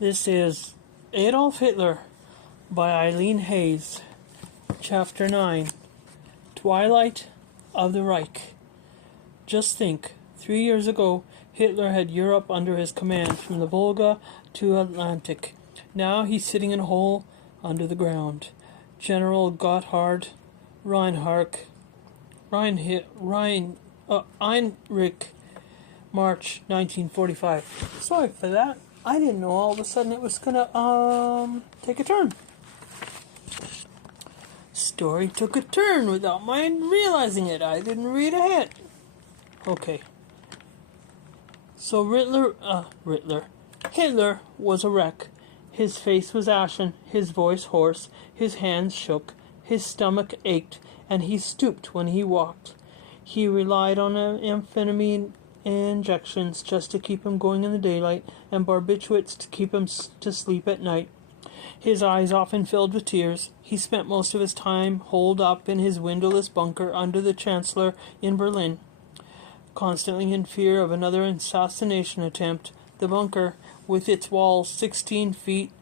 This is Adolf Hitler by Eileen Hayes, Chapter 9, Twilight of the Reich. Just think, 3 years ago, Hitler had Europe under his command from the Volga to Atlantic. Now he's sitting in a hole under the ground. General Gotthard Heinrich, March 1945. Sorry for that. I didn't know all of a sudden it was gonna take a turn. Story took a turn without my realizing it. I didn't read ahead. Okay. So Hitler was a wreck. His face was ashen, his voice hoarse, his hands shook, his stomach ached, and he stooped when he walked. He relied on amphetamine injections just to keep him going in the daylight, and barbiturates to keep him to sleep at night. His eyes often filled with tears. He spent most of his time holed up in his windowless bunker under the Chancellor in Berlin, constantly in fear of another assassination attempt. The bunker, with its walls 16 feet,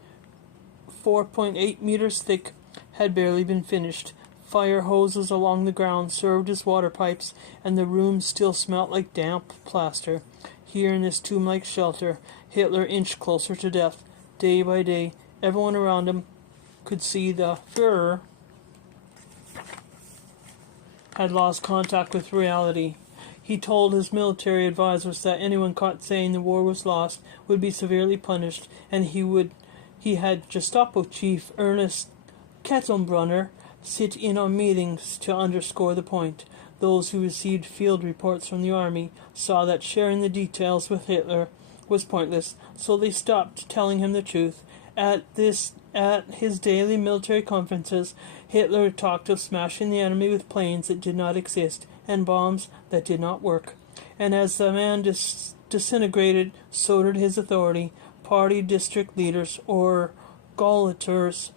4.8 meters thick, had barely been finished. Fire hoses along the ground served as water pipes, and the room still smelt like damp plaster. Here in this tomb-like shelter, Hitler inched closer to death. Day by day, everyone around him could see the Führer had lost contact with reality. He told his military advisors that anyone caught saying the war was lost would be severely punished, and he had Gestapo chief Ernst Kettelbrunner sit in on meetings to underscore the point. Those who received field reports from the army saw that sharing the details with Hitler was pointless, so they stopped telling him the truth. At his daily military conferences, Hitler talked of smashing the enemy with planes that did not exist and bombs that did not work. And as the man disintegrated, so did his authority. Party district leaders, or Gauleiters,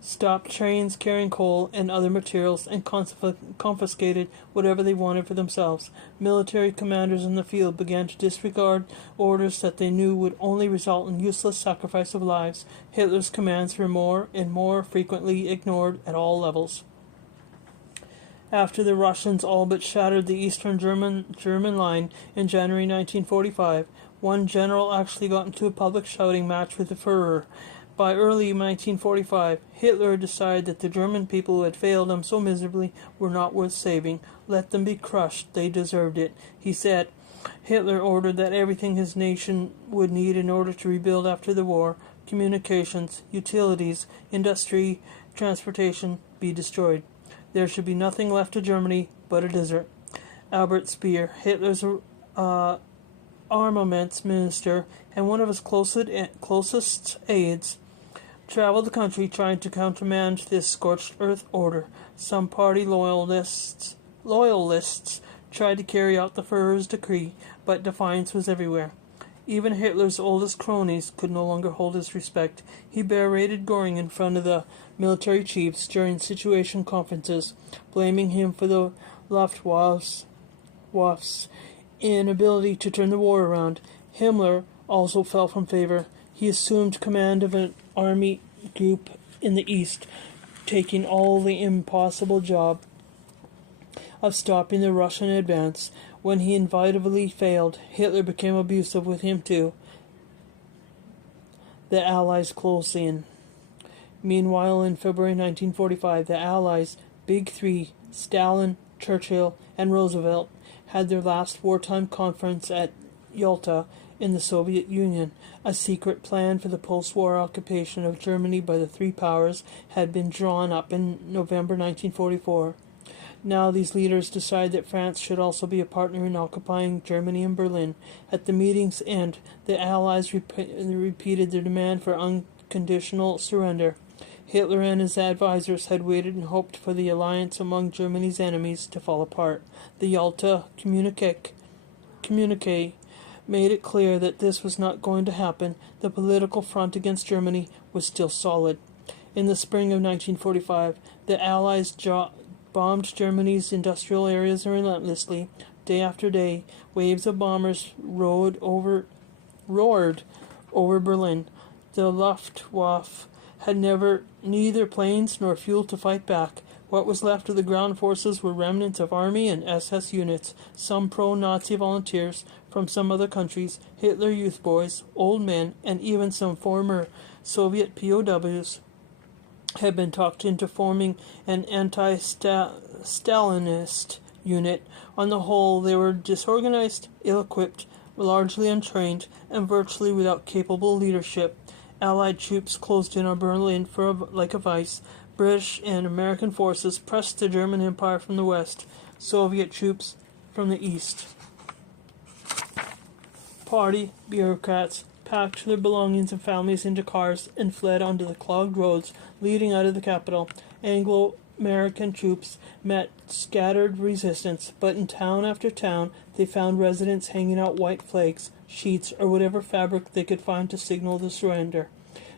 stopped trains carrying coal and other materials and confiscated whatever they wanted for themselves. Military commanders in the field began to disregard orders that they knew would only result in useless sacrifice of lives. Hitler's commands were more and more frequently ignored at all levels. After the Russians all but shattered the Eastern German line in January 1945, one general actually got into a public shouting match with the Führer. By early 1945, Hitler decided that the German people who had failed him so miserably were not worth saving. Let them be crushed. They deserved it, he said. Hitler ordered that everything his nation would need in order to rebuild after the war, communications, utilities, industry, transportation, be destroyed. There should be nothing left of Germany but a desert. Albert Speer, Hitler's armaments minister and one of his closest aides, traveled the country trying to countermand this scorched earth order. Some party loyalists tried to carry out the Führer's decree, but defiance was everywhere. Even Hitler's oldest cronies could no longer hold his respect. He berated Göring in front of the military chiefs during situation conferences, blaming him for the Luftwaffe's inability to turn the war around. Himmler also fell from favor. He assumed command of an army group in the east, taking all the impossible job of stopping the Russian advance. When he inevitably failed, Hitler became abusive with him too. The Allies closed in. Meanwhile, in February 1945, the Allies, Big Three, Stalin, Churchill, and Roosevelt, had their last wartime conference at Yalta in the Soviet Union. A secret plan for the post-war occupation of Germany by the three powers had been drawn up in November 1944. Now these leaders decided that France should also be a partner in occupying Germany and Berlin. At the meeting's end, the Allies repeated their demand for unconditional surrender. Hitler and his advisors had waited and hoped for the alliance among Germany's enemies to fall apart. The Yalta communique made it clear that this was not going to happen. The political front against Germany was still solid. In the spring of 1945, the Allies bombed Germany's industrial areas relentlessly. Day after day, waves of bombers roared over Berlin. The Luftwaffe had neither planes nor fuel to fight back. What was left of the ground forces were remnants of army and SS units, some pro-Nazi volunteers from some other countries, Hitler youth boys, old men, and even some former Soviet POWs had been talked into forming an anti-Stalinist unit. On the whole, they were disorganized, ill-equipped, largely untrained, and virtually without capable leadership. Allied troops closed in on Berlin like a vice. British and American forces pressed the German Empire from the west, Soviet troops from the east. Party bureaucrats packed their belongings and families into cars and fled onto the clogged roads leading out of the capital. Anglo-American troops met scattered resistance, but in town after town they found residents hanging out white flags, sheets, or whatever fabric they could find to signal the surrender.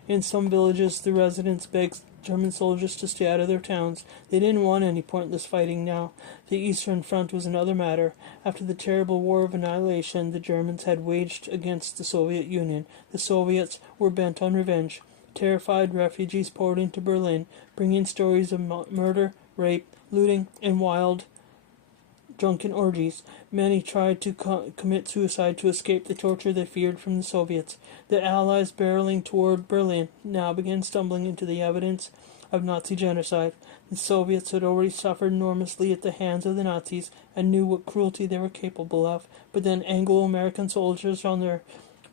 In some villages, the residents begged German soldiers to stay out of their towns. They didn't want any pointless fighting now. The Eastern Front was another matter. After the terrible war of annihilation the Germans had waged against the Soviet Union, the Soviets were bent on revenge. Terrified refugees poured into Berlin, bringing stories of murder, rape, looting, and wild drunken orgies. Many tried to commit suicide to escape the torture they feared from the Soviets. The Allies, barreling toward Berlin, now began stumbling into the evidence of Nazi genocide. The Soviets had already suffered enormously at the hands of the Nazis and knew what cruelty they were capable of, but then Anglo-American soldiers on their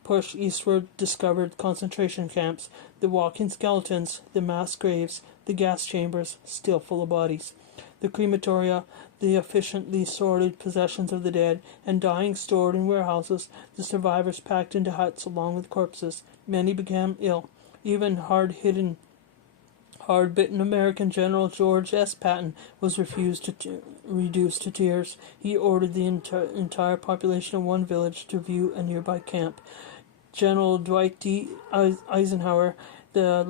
push eastward discovered concentration camps, the walking skeletons, the mass graves, the gas chambers, still full of bodies, the crematoria, the efficiently sorted possessions of the dead and dying stored in warehouses, the survivors packed into huts along with corpses. Many became ill. Even hard-bitten American General George S. Patton was reduced to tears. He ordered the entire population of one village to view a nearby camp. General Dwight D. Eisenhower, the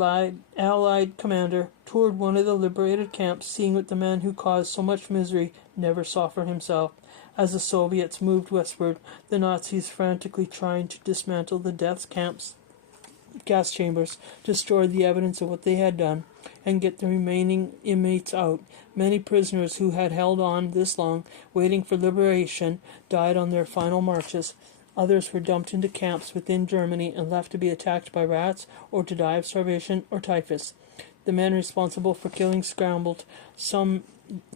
Allied commander, toured one of the liberated camps, seeing what the man who caused so much misery never saw for himself. As the Soviets moved westward, the Nazis, frantically trying to dismantle the death camps, gas chambers, destroyed the evidence of what they had done, and get the remaining inmates out. Many prisoners who had held on this long, waiting for liberation, died on their final marches. Others were dumped into camps within Germany and left to be attacked by rats or to die of starvation or typhus. The men responsible for killing scrambled. Some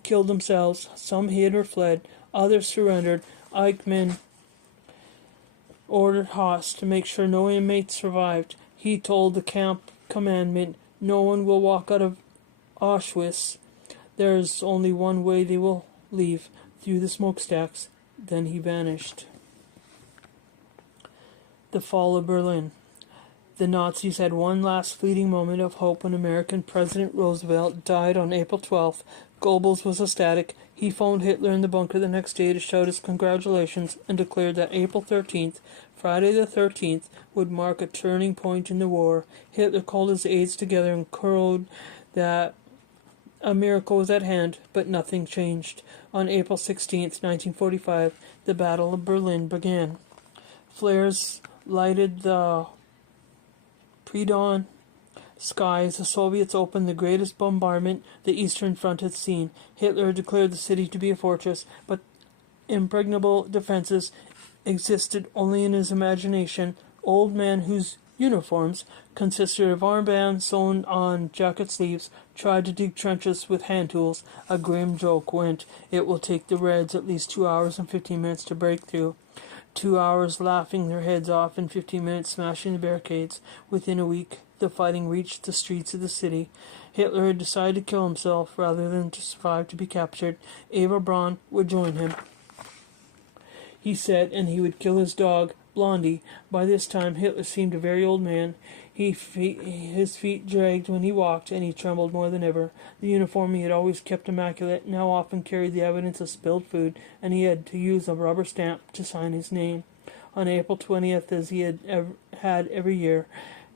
killed themselves, some hid or fled, others surrendered. Eichmann ordered Haas to make sure no inmates survived. He told the camp commandant, "No one will walk out of Auschwitz. There's only one way they will leave, through the smokestacks." Then he vanished. The fall of Berlin. The Nazis had one last fleeting moment of hope when American President Roosevelt died on April 12th. Goebbels was ecstatic. He phoned Hitler in the bunker the next day to shout his congratulations and declared that April 13th, Friday the 13th, would mark a turning point in the war. Hitler called his aides together and crowed that a miracle was at hand, but nothing changed. On April 16th, 1945, the Battle of Berlin began. Flares lighted the pre-dawn sky as the Soviets opened the greatest bombardment the Eastern Front had seen. Hitler declared the city to be a fortress, but impregnable defenses existed only in his imagination. Old men whose uniforms consisted of armbands sewn on jacket sleeves tried to dig trenches with hand tools. A grim joke went, "It will take the Reds at least 2 hours and 15 minutes to break through." 2 hours laughing their heads off and 15 minutes smashing the barricades. Within a week, the fighting reached the streets of the city. Hitler had decided to kill himself rather than to survive to be captured. Eva Braun would join him, he said, and he would kill his dog, Blondie. By this time, Hitler seemed a very old man. His feet dragged when he walked, and he trembled more than ever. The uniform he had always kept immaculate now often carried the evidence of spilled food, and he had to use a rubber stamp to sign his name. On April 20th, as he had every year,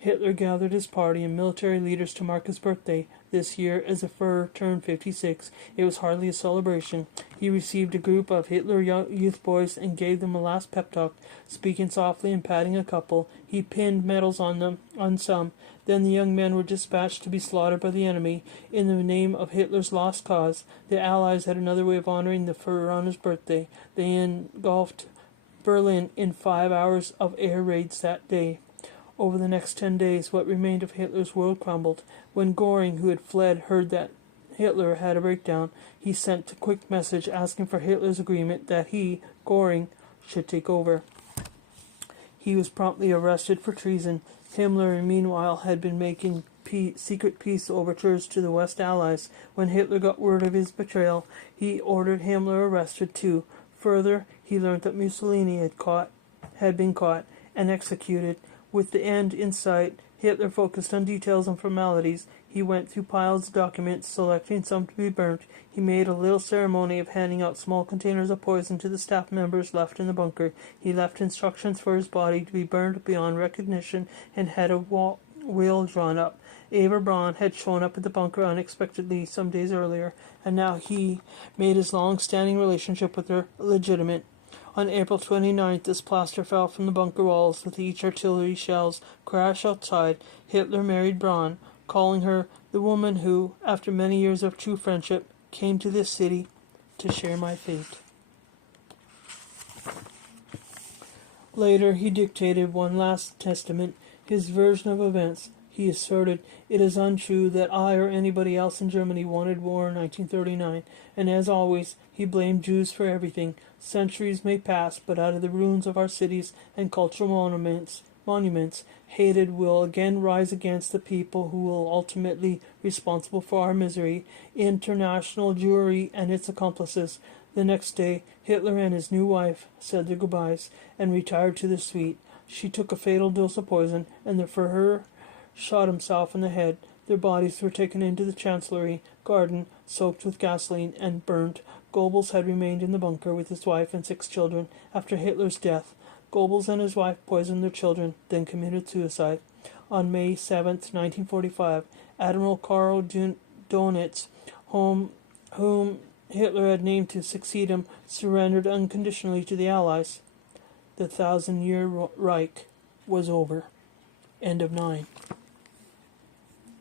Hitler gathered his party and military leaders to mark his birthday. This year, as the Führer turned 56, it was hardly a celebration. He received a group of Hitler youth boys and gave them a last pep talk, speaking softly and patting a couple. He pinned medals on some. Then the young men were dispatched to be slaughtered by the enemy in the name of Hitler's lost cause. The Allies had another way of honoring the Führer on his birthday. They engulfed Berlin in 5 hours of air raids that day. Over the next 10 days, what remained of Hitler's world crumbled. When Göring, who had fled, heard that Hitler had a breakdown, he sent a quick message asking for Hitler's agreement that he, Göring, should take over. He was promptly arrested for treason. Himmler, meanwhile, had been making secret peace overtures to the West Allies. When Hitler got word of his betrayal, he ordered Himmler arrested too. Further, he learned that Mussolini had been caught and executed. With the end in sight, Hitler focused on details and formalities. He went through piles of documents, selecting some to be burnt. He made a little ceremony of handing out small containers of poison to the staff members left in the bunker. He left instructions for his body to be burned beyond recognition and had a will drawn up. Eva Braun had shown up at the bunker unexpectedly some days earlier, and now he made his long-standing relationship with her legitimate. On April 29th, as plaster fell from the bunker walls with each artillery shell's crash outside, Hitler married Braun, calling her the woman who, after many years of true friendship, came to this city to share my fate. Later, he dictated one last testament, his version of events. He asserted, "It is untrue that I or anybody else in Germany wanted war in 1939, and as always, he blamed Jews for everything. Centuries may pass, but out of the ruins of our cities and cultural monuments, hatred will again rise against the people who will ultimately be responsible for our misery, international Jewry and its accomplices." The next day, Hitler and his new wife said their goodbyes and retired to the suite. She took a fatal dose of poison, and the Führer shot himself in the head. Their bodies were taken into the Chancellery garden, soaked with gasoline, and burnt. Goebbels had remained in the bunker with his wife and 6 children. After Hitler's death, Goebbels and his wife poisoned their children, then committed suicide. On May 7, 1945, Admiral Karl Dönitz, whom Hitler had named to succeed him, surrendered unconditionally to the Allies. The 1,000-year Reich was over. End of 9.